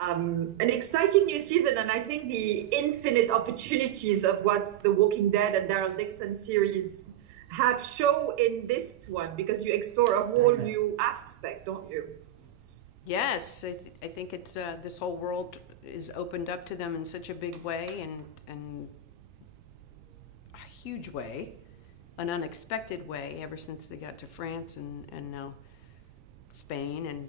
An exciting new season, and I think the infinite opportunities of what the Walking Dead and Daryl Dixon series have show in this one, because you explore a whole new aspect, don't you? Yes, I think it's this whole world is opened up to them in such a big way and a huge way, an unexpected way ever since they got to France and now Spain and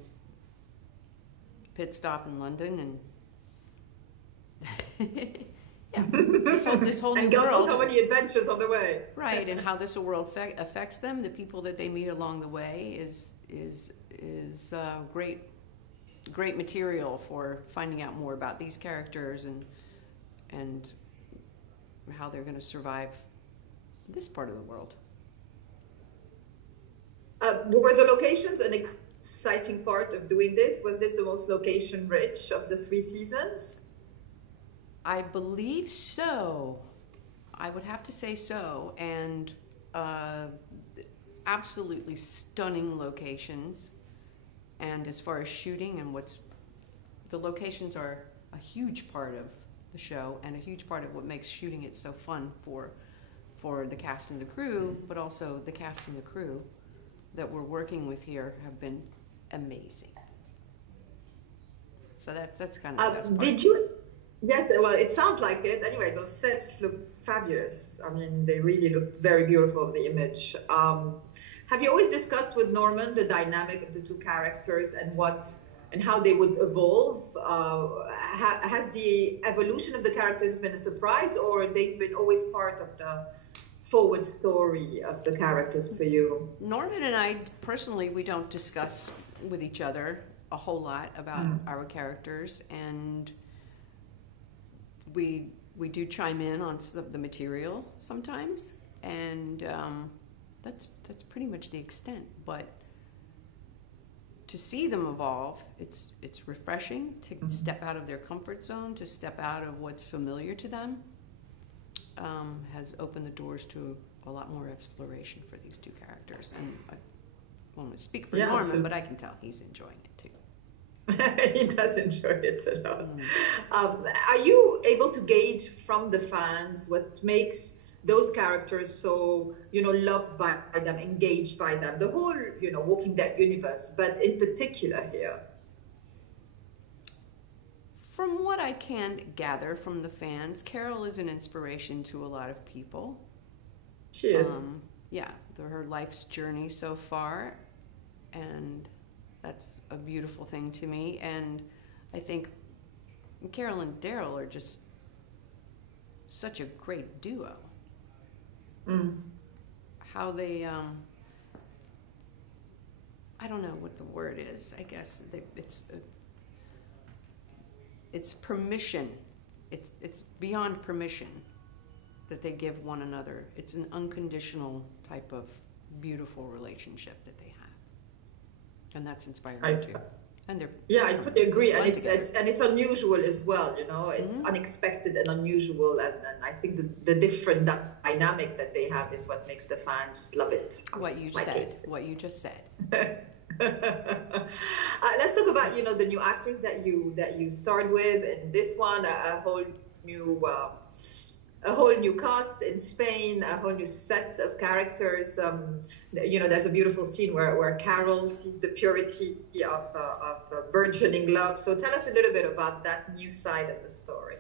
pit stop in London and yeah, this whole new And God knows world. how many adventures on the way. Right, and how this world affects them, the people that they meet along the way is great material for finding out more about these characters and how they're going to survive this part of the world. Were the locations an exciting part of doing this? Was this the most location rich of the 3 seasons? I believe so. I would have to say so. And absolutely stunning locations. And as far as shooting and the locations are a huge part of the show and a huge part of what makes shooting it so fun for the cast and the crew, but also the cast and the crew that we're working with here have been amazing. So that's kind of the best part. Did you? Yes, well, it sounds like it. Anyway, those sets look fabulous. I mean, they really look very beautiful in the image. Have you always discussed with Norman the dynamic of the 2 characters and how they would evolve? Has the evolution of the characters been a surprise, or they've been always part of the forward story of the characters for you? Norman and I, personally, we don't discuss with each other a whole lot about our characters, and we do chime in on the material sometimes, and that's pretty much the extent. But to see them evolve, it's refreshing to step out of their comfort zone, to step out of what's familiar to them. Has opened the doors to a lot more exploration for these 2 characters, and I won't speak for Norman, absolutely. But I can tell he's enjoying it too. He does enjoy it a lot. Are you able to gauge from the fans what makes those characters so, loved by them, engaged by them, the whole, Walking Dead universe, but in particular here? From what I can gather from the fans, Carol is an inspiration to a lot of people. She is. Yeah, her life's journey so far, and that's a beautiful thing to me. And I think Carol and Daryl are just such a great duo. How they, I don't know what the word is. I guess it's permission. It's beyond permission that they give one another. It's an unconditional type of beautiful relationship that they have, and that's inspiring too. And they're I fully agree, and it's unusual as well. It's unexpected and unusual, and I think the different dynamic that they have is what makes the fans love it. What you just said. Let's talk about the new actors that you starred with in this one. A whole new cast in Spain, a whole new set of characters. There's a beautiful scene where Carol sees the purity of burgeoning love. So tell us a little bit about that new side of the story.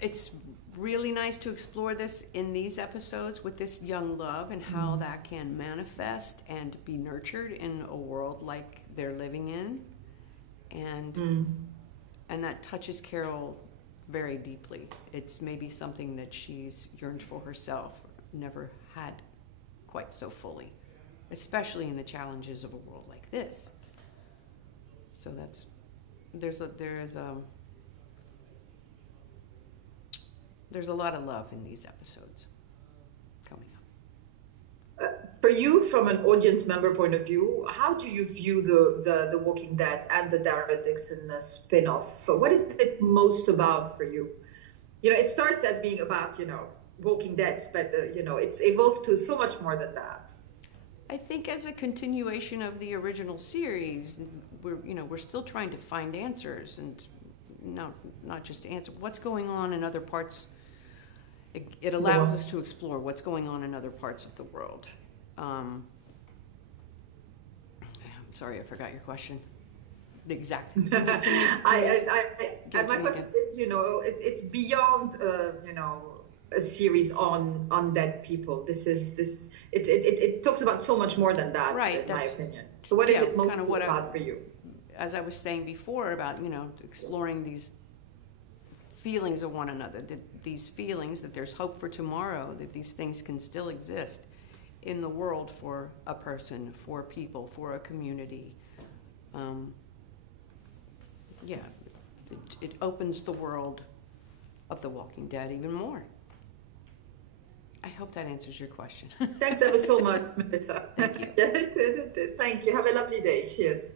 It's really nice to explore this in these episodes with this young love and how that can manifest and be nurtured in a world like they're living in, and that touches Carol very deeply. It's maybe something that she's yearned for herself, never had quite so fully, especially in the challenges of a world like this. So there's a lot of love in these episodes coming up. For you, from an audience member point of view, how do you view the Walking Dead and the Daryl Dixon spin-off? What is it most about for you? It starts as being about, Walking Dead, but, it's evolved to so much more than that. I think as a continuation of the original series, we're still trying to find answers, and not just answer what's going on in other parts. It allows us to explore what's going on in other parts of the world. I'm sorry, I forgot your question. Exactly. My question is, it's beyond, a series on dead people. It talks about so much more than that, right, in my opinion. So what is it most kind of about for you? As I was saying before about, exploring these feelings of one another, that these feelings that there's hope for tomorrow, that these things can still exist in the world for a person, for people, for a community. It opens the world of The Walking Dead even more. I hope that answers your question. Thanks ever so much, Melissa. Thank you. Thank you. Have a lovely day. Cheers.